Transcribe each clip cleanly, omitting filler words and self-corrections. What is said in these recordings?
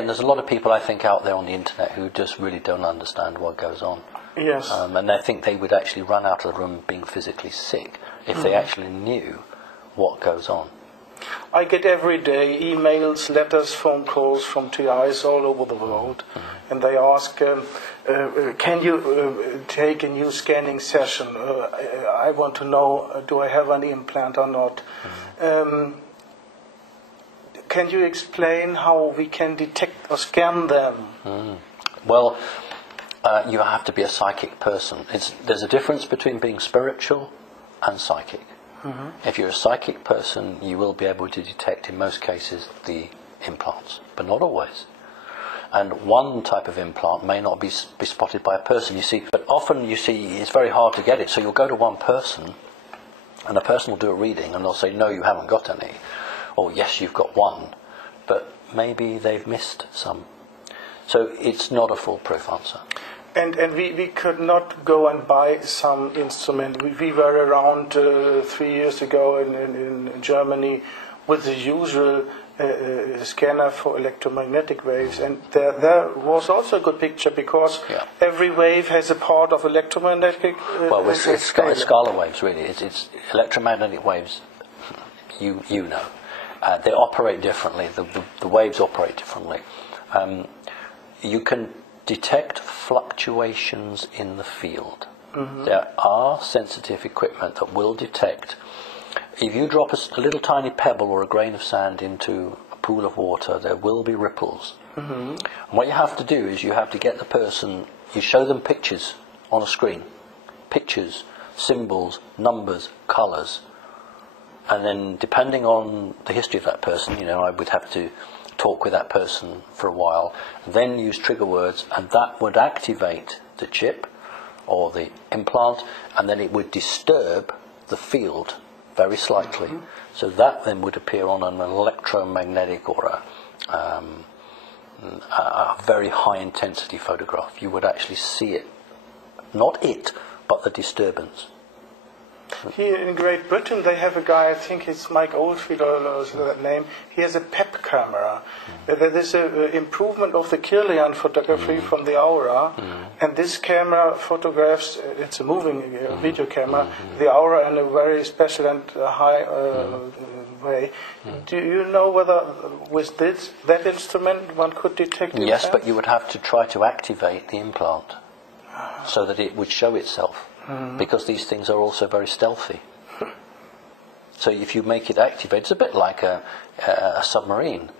again, there's a lot of people, I think, out there on the internet who just really don't understand what goes on. Yes. And I think they would actually run out of the room being physically sick if they actually knew what goes on. I get every day emails, letters, phone calls from TIs all over the world, and they ask, can you take a new scanning session? I want to know, do I have an implant or not? Can you explain how we can detect or scan them? Well, you have to be a psychic person. There's a difference between being spiritual and psychic. If you're a psychic person, you will be able to detect, in most cases, the implants, but not always. And one type of implant may not be spotted by a person, you see. But often, you see, it's very hard to get it. So you'll go to one person, and the person will do a reading, and they'll say, no, you haven't got any. Or, yes, you've got one. But maybe they've missed some. So it's not a foolproof answer. And we could not go and buy some instrument. We were around 3 years ago in Germany with the usual scanner for electromagnetic waves, and there was also a good picture because every wave has a part of electromagnetic. Well, it's scalar waves, really. It's electromagnetic waves. You know, they operate differently. The waves operate differently. You can detect fluctuations in the field. There are sensitive equipment that will detect. If you drop a little tiny pebble or a grain of sand into a pool of water, there will be ripples. And what you have to do is you have to get the person, you show them pictures on a screen. Pictures, symbols, numbers, colours. And then depending on the history of that person, I would have to talk with that person for a while, then use trigger words, and that would activate the chip or the implant, and then it would disturb the field very slightly. So that then would appear on an electromagnetic or a very high intensity photograph. You would actually see it, not it, but the disturbance. Here in Great Britain, they have a guy, I think it's Mike Oldfield or that name. He has a PEP camera. There is an improvement of the Kirlian photography from the aura, and this camera photographs. It's a moving video camera. The aura in a very special and high way. Do you know whether with that instrument one could detect implants? Yes, but you would have to try to activate the implant so that it would show itself. Because these things are also very stealthy. So if you make it activate, it's a bit like a submarine.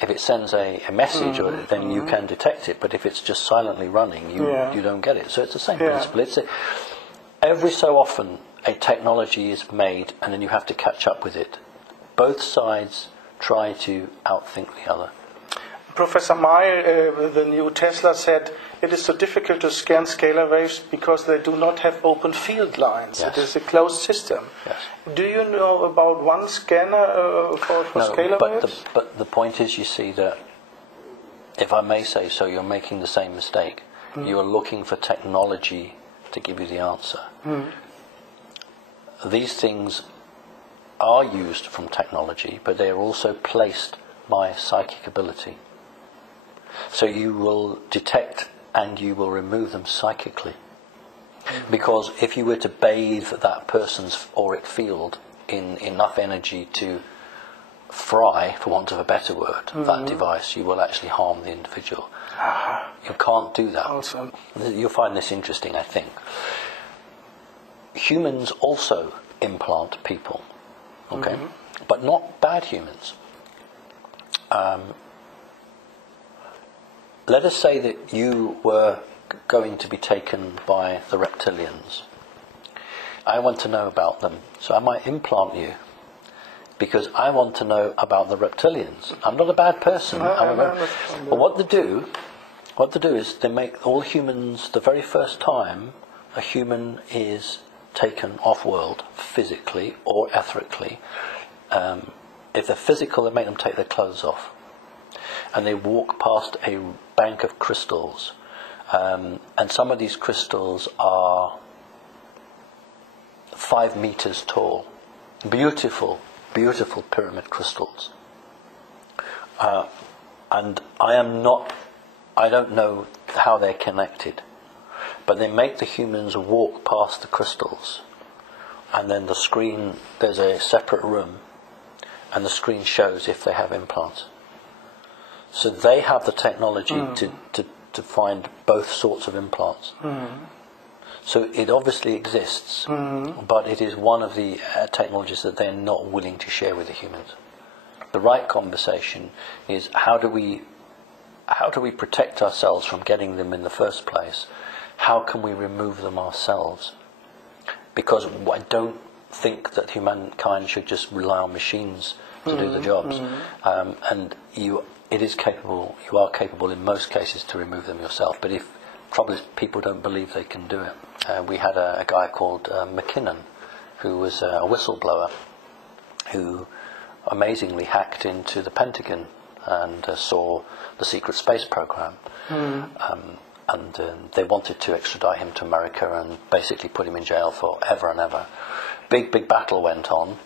If it sends a message, then you can detect it. But if it's just silently running, you don't get it. So it's the same principle. Every so often, a technology is made, and then you have to catch up with it. Both sides try to outthink the other. Professor Meyer, the new Tesla, said it is so difficult to scan scalar waves because they do not have open field lines. It is a closed system. Do you know about one scanner for scalar waves? But the point is, you see, that, if I may say so, you're making the same mistake. You're looking for technology to give you the answer. These things are used from technology, but they are also placed by psychic ability. So you will detect and you will remove them psychically. Because if you were to bathe that person's auric field in enough energy to fry, for want of a better word, that device, you will actually harm the individual. You can't do that. Awesome. You'll find this interesting, I think. Humans also implant people, okay? But not bad humans. Let us say that you were going to be taken by the reptilians. I want to know about them, so I might implant you because I want to know about the reptilians. I'm not a bad person. But what they do is they make all humans, the very first time a human is taken off-world, physically or etherically, if they're physical, they make them take their clothes off. And they walk past a bank of crystals. And some of these crystals are 5 meters tall. Beautiful, beautiful pyramid crystals. And I don't know how they're connected, but they make the humans walk past the crystals, and then the screen, there's a separate room, and the screen shows if they have implants. So they have the technology to find both sorts of implants. So it obviously exists, but it is one of the technologies that they're not willing to share with the humans. The right conversation is how do we protect ourselves from getting them in the first place? How can we remove them ourselves? Because I don't think that humankind should just rely on machines to do the jobs. And you are capable in most cases to remove them yourself. But trouble is people don't believe they can do it. We had a guy called McKinnon, who was a whistleblower, who amazingly hacked into the Pentagon and saw the secret space program. And they wanted to extradite him to America and basically put him in jail for ever and ever. Big battle went on.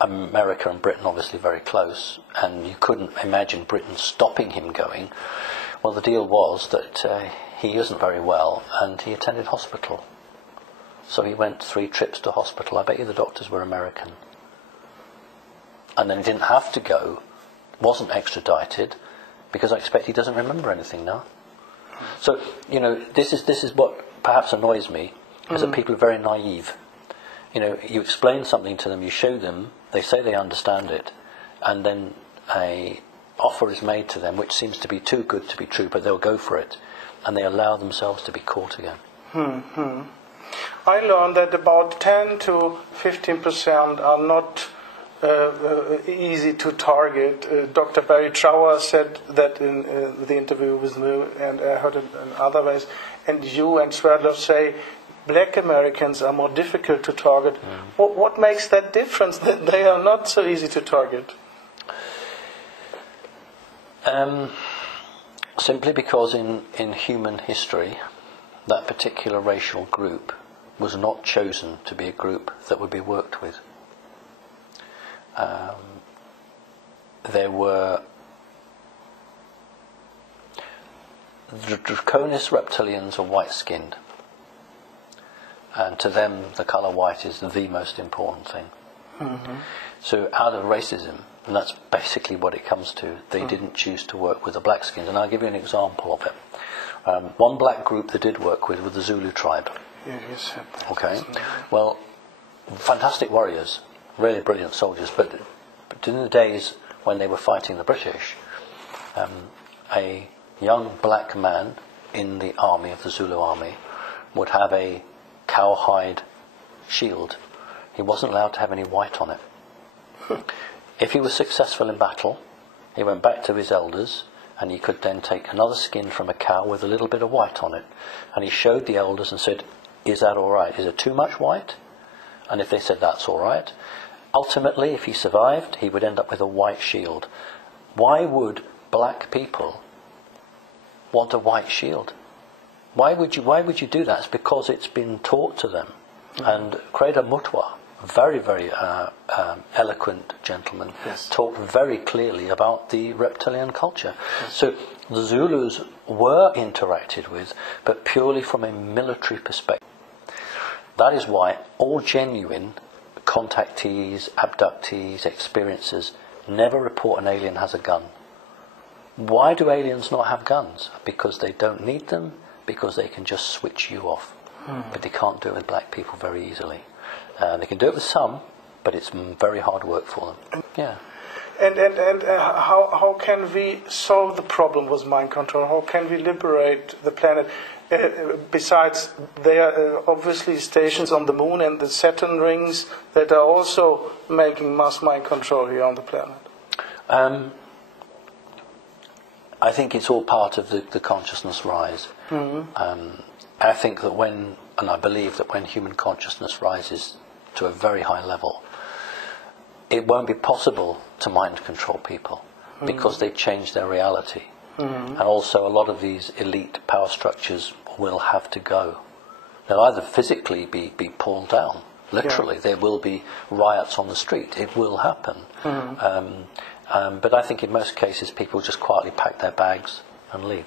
America and Britain obviously very close, and you couldn't imagine Britain stopping him going. Well, the deal was that he isn't very well, and he attended hospital. So he went 3 trips to hospital. I bet you the doctors were American. And then he didn't have to go, wasn't extradited, because I expect he doesn't remember anything now. So, this is what perhaps annoys me, is that people are very naive. You explain something to them, you show them, they say they understand it, and then a offer is made to them which seems to be too good to be true, but they'll go for it, and they allow themselves to be caught again. I learned that about 10 to 15% are not easy to target. Dr. Barry Trower said that in the interview with me, and I heard it in other ways. And you and Sverdlov say black Americans are more difficult to target. What makes that difference, that they are not so easy to target? Simply because in human history, that particular racial group was not chosen to be a group that would be worked with. The Draconis reptilians are white-skinned, and to them the colour white is the most important thing. So out of racism, and that's basically what it comes to, they didn't choose to work with the black-skins. And I'll give you an example of it. One black group they did work with the Zulu tribe. Okay, well, fantastic warriors, really brilliant soldiers, but in the days when they were fighting the British, a young black man in the army of the Zulu army would have a cowhide shield. He wasn't allowed to have any white on it. If he was successful in battle, he went back to his elders, and he could then take another skin from a cow with a little bit of white on it, and he showed the elders and said, "Is that all right? Is it too much white?" And if they said that's all right, ultimately, if he survived, he would end up with a white shield. Why would black people want a white shield? Why would you do that? It's because it's been taught to them. And Creda Mutwa, very, very eloquent gentleman, talked very clearly about the reptilian culture. So the Zulus were interacted with, but purely from a military perspective. That is why all genuine contactees, abductees, experiencers never report an alien has a gun. Why do aliens not have guns? Because they don't need them, because they can just switch you off. But they can't do it with black people very easily. They can do it with some, but it's very hard work for them. Yeah. And how can we solve the problem with mind control? How can we liberate the planet? Besides, there are obviously stations on the moon and the Saturn rings that are also making mass mind control here on the planet. I think it's all part of the consciousness rise. I think that I believe that when human consciousness rises to a very high level, it won't be possible to mind control people because they change their reality. And also a lot of these elite power structures will have to go. They'll either physically be pulled down, literally. There will be riots on the street. It will happen. But I think in most cases people just quietly pack their bags and leave.